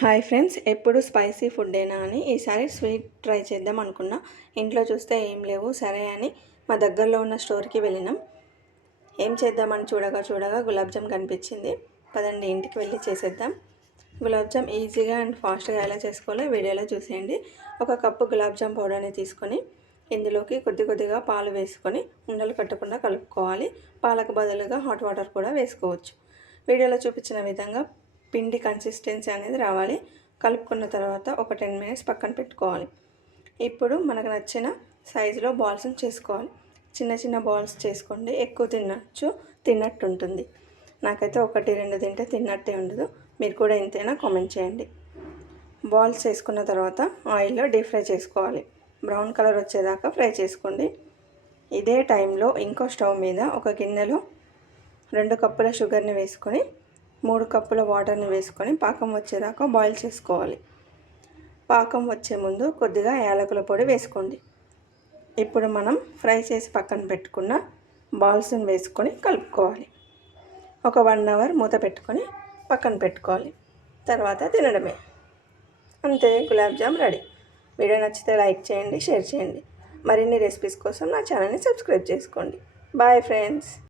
Hi friends ఎప్పుడు spicy ఫుడ్డేనా అని ఈసారి స్వీట్ ట్రై చేద్దాం అనుకున్నా. ఇంట్లో చూస్తే ఏం లేవు సరే అని మా దగ్గరలో ఉన్న స్టోర్కి వెళ్ళినాం. ఏం చేద్దామని చూడగా చూడగా గులాబ్జామ్ కనిపించింది. పదండి ఇంటికి వెళ్ళి చేసేద్దాం. గులాబ్జామ్ ఈజీగా అండ్ ఫాస్ట్గా ఎలా చేసుకోవాలో వీడియోలో చూసేయండి. ఒక కప్పు గులాబ్జామ్ పౌడర్ని తీసుకొని ఇందులోకి కొద్ది కొద్దిగా పాలు వేసుకొని ఉండలు కట్టకుండా కలుపుకోవాలి. పాలకు బదులుగా హాట్ వాటర్ కూడా వేసుకోవచ్చు. వీడియోలో చూపించిన విధంగా పిండి కన్సిస్టెన్సీ అనేది రావాలి. కలుపుకున్న తర్వాత ఒక టెన్ మినిట్స్ పక్కన పెట్టుకోవాలి. ఇప్పుడు మనకు నచ్చిన సైజులో బాల్స్ని చేసుకోవాలి. చిన్న చిన్న బాల్స్ చేసుకోండి. ఎక్కువ తినచ్చు తిన్నట్టు ఉంటుంది. నాకైతే ఒకటి రెండు తింటే తిన్నట్టే ఉండదు. మీరు కూడా ఇంతైనా కామెంట్ చేయండి. బాల్స్ చేసుకున్న తర్వాత ఆయిల్లో డీప్ ఫ్రై చేసుకోవాలి. బ్రౌన్ కలర్ వచ్చేదాకా ఫ్రై చేసుకోండి. ఇదే టైంలో ఇంకో స్టవ్ మీద ఒక గిన్నెలో రెండు కప్పుల షుగర్ని వేసుకొని మూడు కప్పుల వాటర్ని వేసుకొని పాకం వచ్చేదాకా బాయిల్ చేసుకోవాలి. పాకం వచ్చే ముందు కొద్దిగా యాలకుల పొడి వేసుకోండి. ఇప్పుడు మనం ఫ్రై చేసి పక్కన పెట్టుకున్న బాల్స్ని వేసుకొని కలుపుకోవాలి. ఒక వన్ అవర్ మూత పెట్టుకొని పక్కన పెట్టుకోవాలి. తర్వాత తినడమే. అంతే గులాబ్ జామ్ రెడీ. వీడియో నచ్చితే లైక్ చేయండి షేర్ చేయండి. మరిన్ని రెసిపీస్ కోసం నా ఛానల్ని సబ్స్క్రైబ్ చేసుకోండి. Bye friends.